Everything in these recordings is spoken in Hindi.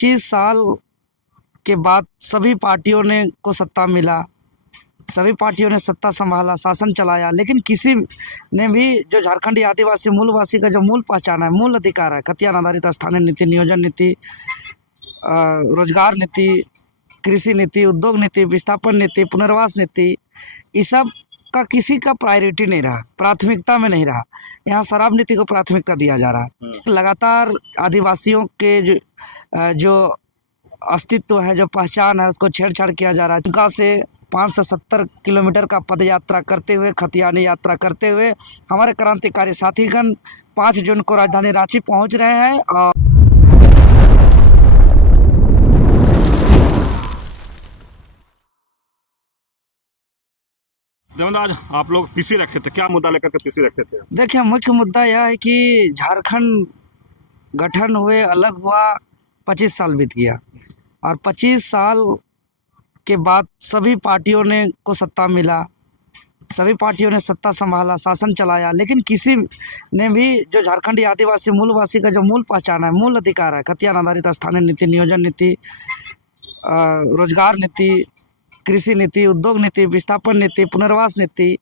25 साल के बाद सभी पार्टियों ने को सत्ता मिला, सभी पार्टियों ने सत्ता संभाला, शासन चलाया, लेकिन किसी ने भी जो झारखंडी आदिवासी मूलवासी का जो मूल पहचान है, मूल अधिकार है, खतियान आधारित स्थानीय नीति, नियोजन नीति, रोजगार नीति, कृषि नीति, उद्योग नीति, विस्थापन नीति, पुनर्वास नीति, इस सब का किसी का प्रायोरिटी नहीं रहा, प्राथमिकता में नहीं रहा। यहाँ शराब नीति को प्राथमिकता दिया जा रहा है। लगातार आदिवासियों के जो अस्तित्व है, जो पहचान है, उसको छेड़छाड़ किया जा रहा है। उनका से 570 किलोमीटर का पद यात्रा करते हुए, खतियानी यात्रा करते हुए हमारे क्रांतिकारी साथीगण 5 जून को राजधानी रांची पहुंच रहे हैं। और आज आप लोग पीसी रखे थे, क्या मुद्दा लेकर के पीसी रखे थे? देखिए, मुख्य मुद्दा यह है कि झारखंड गठन हुए अलग हुआ 25 साल बीत गया, और 25 साल के बाद सभी पार्टियों ने को सत्ता मिला, सभी पार्टियों ने सत्ता संभाला, शासन चलाया, लेकिन किसी ने भी जो झारखंडी आदिवासी मूलवासी का जो मूल पहचान है, मूल अधिकार है, खतियान आधारित स्थानीय नीति, नियोजन नीति, रोजगार नीति, कृषि नीति, उद्योग नीति, विस्थापन नीति, पुनर्वास नीति,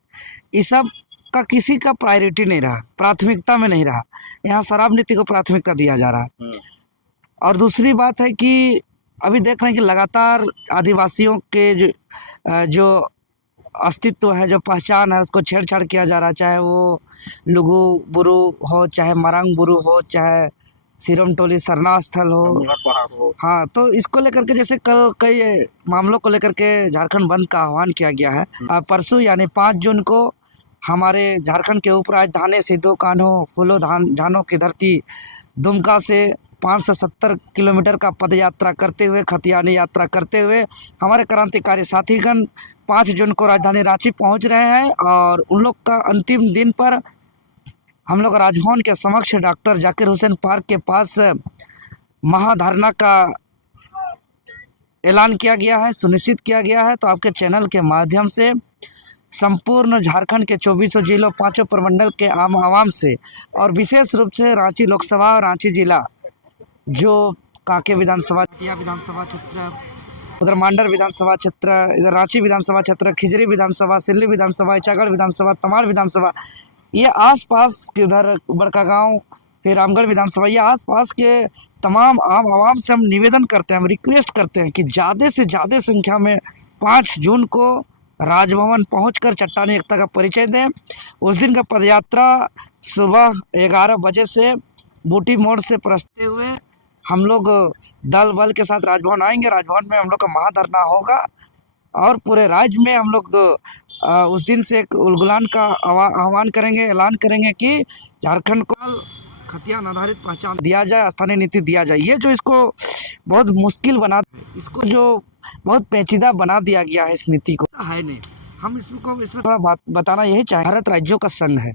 इस सब का किसी का प्रायोरिटी नहीं रहा, प्राथमिकता में नहीं रहा। यहाँ शराब नीति को प्राथमिकता दिया जा रहा है। और दूसरी बात है कि अभी देख रहे हैं कि लगातार आदिवासियों के जो अस्तित्व है, जो पहचान है, उसको छेड़छाड़ किया जा रहा है, चाहे वो लुगु बुरु हो, चाहे मरंग बुरु हो, चाहे सिरम टोली सरना स्थल हो। हाँ, तो इसको लेकर के जैसे कल कई मामलों को लेकर के झारखंड बंद का आह्वान किया गया है। परसों यानी 5 जून को हमारे झारखंड के उपराजधानी सिद्धू कान्हो फूलो धानों की धरती दुमका से 570 किलोमीटर का पद यात्रा करते हुए, खतियानी यात्रा करते हुए हमारे क्रांतिकारी साथीगण 5 जून को राजधानी रांची पहुंच रहे हैं। और उन लोग का अंतिम दिन पर हम लोग राजभवन के समक्ष डॉक्टर जाकिर हुसैन पार्क के पास महाधरना का ऐलान किया गया है, सुनिश्चित किया गया है। तो आपके चैनल के माध्यम से संपूर्ण झारखंड के 24 जिलों, 5 प्रमंडल के आम आवाम से, और विशेष रूप से रांची लोकसभा और रांची जिला, जो कांके विधानसभा, विधानसभा क्षेत्र, उधर मांडर विधानसभा क्षेत्र, इधर रांची विधानसभा क्षेत्र, खिजरी विधानसभा, सिल्ली विधानसभा, इचागढ़ विधानसभा, तमाड़ विधानसभा, ये आसपास के, उधर बड़कागांव, फिर रामगढ़ विधानसभा, ये आसपास के तमाम आम आवाम से हम निवेदन करते हैं, हम रिक्वेस्ट करते हैं कि ज़्यादा से ज़्यादा संख्या में 5 जून को राजभवन पहुंचकर चट्टानी एकता का परिचय दें। उस दिन का पदयात्रा सुबह 11 बजे से बूटी मोड़ से प्रस्थान हुए हम लोग दल बल के साथ राजभवन आएंगे। राजभवन में हम लोग का महाधरना होगा और पूरे राज्य में हम लोग उस दिन से एक उलगुलान का आह्वान करेंगे, ऐलान करेंगे कि झारखंड को खतियान आधारित पहचान दिया जाए, स्थानीय नीति दिया जाए। ये जो इसको बहुत मुश्किल बना, इसको जो बहुत पेचीदा बना दिया गया है, इस नीति को है नहीं। हम इसमें थोड़ा बात बताना यही चाहें, भारत राज्यों का संघ है।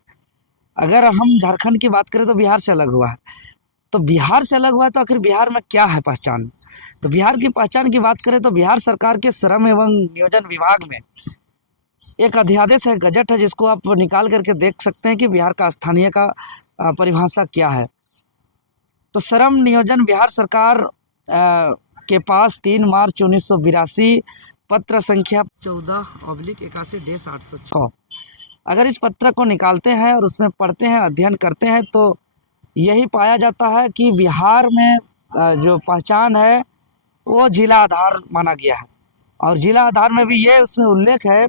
अगर हम झारखंड की बात करें तो बिहार से अलग हुआ है, तो बिहार से अलग हुआ है तो आखिर बिहार में क्या है पहचान? तो बिहार की पहचान की बात करें तो बिहार सरकार के श्रम एवं नियोजन विभाग में एक अध्यादेश है, गजट है, जिसको आप निकाल करके देख सकते हैं कि बिहार का स्थानीय का परिभाषा क्या है। तो श्रम नियोजन बिहार सरकार के पास 3 मार्च 1982 पत्र संख्या 14/81/806, अगर इस पत्र को निकालते हैं और उसमें पढ़ते हैं, अध्ययन करते हैं, तो यही पाया जाता है कि बिहार में जो पहचान है वो जिला आधार माना गया है। और जिला आधार में भी ये उसमें उल्लेख है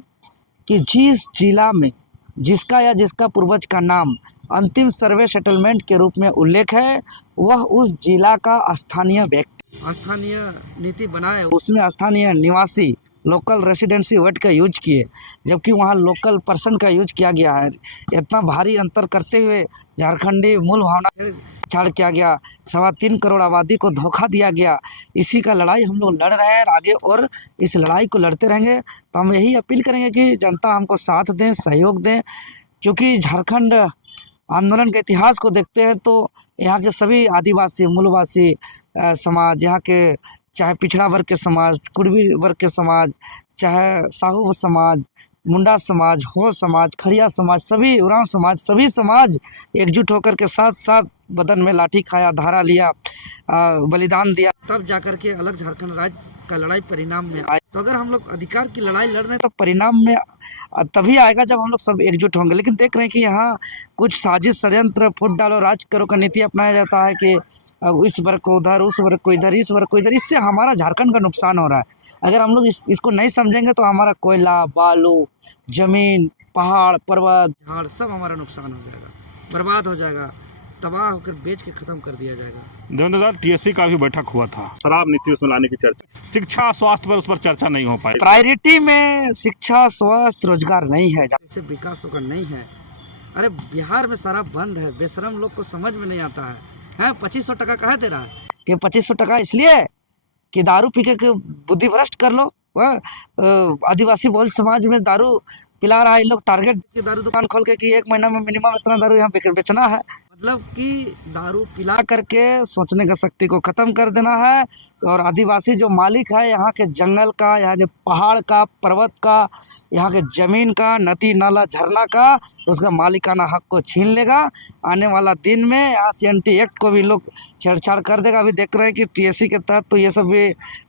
कि जिस जिला में जिसका या जिसका पूर्वज का नाम अंतिम सर्वे सेटलमेंट के रूप में उल्लेख है, वह उस जिला का स्थानीय व्यक्ति स्थानीय नीति बनाए, उसमें स्थानीय निवासी लोकल रेसिडेंसी वर्ड का यूज किए, जबकि वहाँ लोकल पर्सन का यूज किया गया है। इतना भारी अंतर करते हुए झारखंडी मूल भावना छाड़ किया गया, 3.25 करोड़ आबादी को धोखा दिया गया। इसी का लड़ाई हम लोग लड़ रहे हैं आगे, और इस लड़ाई को लड़ते रहेंगे। तो हम यही अपील करेंगे कि जनता हमको साथ दें, सहयोग दें, क्योंकि झारखंड आंदोलन के इतिहास को देखते हैं तो यहाँ के सभी आदिवासी मूलवासी समाज, यहाँ के चाहे पिछड़ा वर्ग के समाज, कुर्मी वर्ग के समाज, चाहे साहू समाज, मुंडा समाज, हो समाज, खड़िया समाज, सभी उरांव समाज, सभी समाज एकजुट होकर के साथ साथ बदन में लाठी खाया, धारा लिया, बलिदान दिया, तब जाकर के अलग झारखंड राज्य का लड़ाई परिणाम में आए। तो अगर हम लोग अधिकार की लड़ाई लड़ रहे हैं तो परिणाम में तभी आएगा जब हम लोग सब एकजुट होंगे। लेकिन देख रहे हैं कि यहाँ कुछ साजिश, षड्यंत्र, फुट डालो राज करो का नीति अपनाया जाता है कि इस वर्ग को उधर, उस वर्ग को इधर, इस वर्ग को इधर। इससे हमारा झारखंड का नुकसान हो रहा है। अगर हम लोग इसको नहीं समझेंगे तो हमारा कोयला, बालू, जमीन, पहाड़, पर्वत, झाड़ सब हमारा नुकसान हो जाएगा, बर्बाद हो जाएगा, तबाह होकर बेच के खत्म कर दिया जाएगा। देवेंद्र सर, टीएससी का भी बैठक हुआ था, शराब नीति उसमें लाने की चर्चा, शिक्षा स्वास्थ्य पर उस पर चर्चा नहीं हो पाई। प्रायोरिटी में शिक्षा, स्वास्थ्य, रोजगार नहीं है, जैसे विकास होगा नहीं है। अरे बिहार में सारा बंद है, बेशरम लोग को समझ में नहीं आता है। 2500 टका कहाँ दे रहा है कि 2500 टका इसलिए कि दारू पी के बुद्धि भ्रष्ट कर लो। आदिवासी बहुल समाज में दारू पिला रहा है इन लोग, टारगेट की दारू दुकान खोल के कि 1 महीना में मिनिमम इतना दारू यहाँ बेचना है। मतलब कि दारू पिला करके सोचने का शक्ति को खत्म कर देना है। और आदिवासी जो मालिक है यहाँ के जंगल का, यहाँ के पहाड़ का, पर्वत का, यहाँ के ज़मीन का, नदी नाला झरना का, उसका मालिकाना हक को छीन लेगा। आने वाला दिन में यहाँ CNT एक्ट को भी लोग छेड़छाड़ कर देगा। अभी देख रहे हैं कि TSC के तहत तो ये सब भी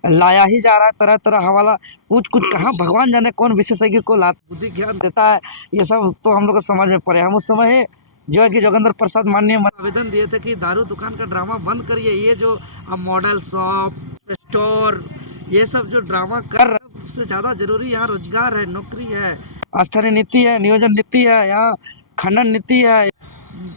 लाया ही जा रहा है, तरह तरह हवाला, कुछ कहाँ भगवान जाने कौन विशेषज्ञ को बुद्धि ज्ञान देता है। ये सब तो हम लोग को समझ में पड़े। हम उस समय जो है कि जोगेंद्र प्रसाद माननीय आवेदन दिए थे कि दारू दुकान का ड्रामा बंद करिए। ये जो अब मॉडल शॉप, स्टोर, ये सब जो ड्रामा कर रहे हैं, उससे ज़्यादा जरूरी यहाँ रोजगार है, नौकरी है, स्थानीय नीति है, नियोजन नीति है, यहाँ खनन नीति है,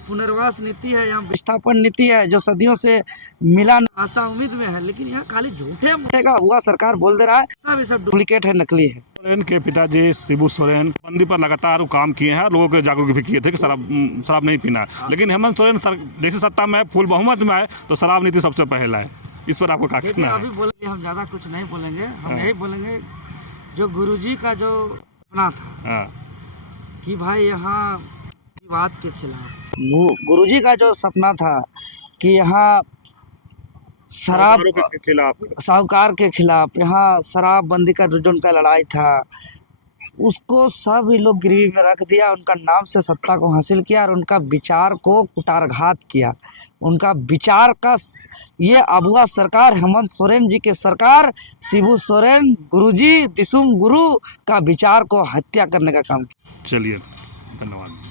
पुनर्वास नीति है, यहाँ विस्थापन नीति है, जो सदियों से मिला आशा उम्मीद में है। लेकिन यहाँ खाली झूठे मूठे का हुआ सरकार बोल दे रहा है, सब डुप्लीकेट है, नकली है। सोरेन के पिताजी शिबू सोरेन बंदी पर लगातार काम किए हैं, लोगों को जागरूक भी किए थे कि शराब नहीं पीना है। लेकिन हेमंत सोरेन जैसे सत्ता में फुल बहुमत में आए तो शराब नीति सबसे पहला है। इस पर आपको क्या कहना है? अभी बोलेंगे, हम ज़्यादा कुछ नहीं बोलेंगे, हम यही बोलेंगे जो गुरुजी का जो सपना था कि भाई यहाँ विवाद के खिलाफ, गुरुजी का जो सपना था कि यहाँ शराब के खिलाफ, साहूकार के खिलाफ, यहाँ शराबबंदी का जो उनका लड़ाई था, उसको सभी लोग गिरवी में रख दिया। उनका नाम से सत्ता को हासिल किया और उनका विचार को कुटारघात किया। उनका विचार का ये अबुआ सरकार, हेमंत सोरेन जी के सरकार, शिबू सोरेन गुरुजी, दिसुम गुरु का विचार को हत्या करने का काम किया। चलिए, धन्यवाद।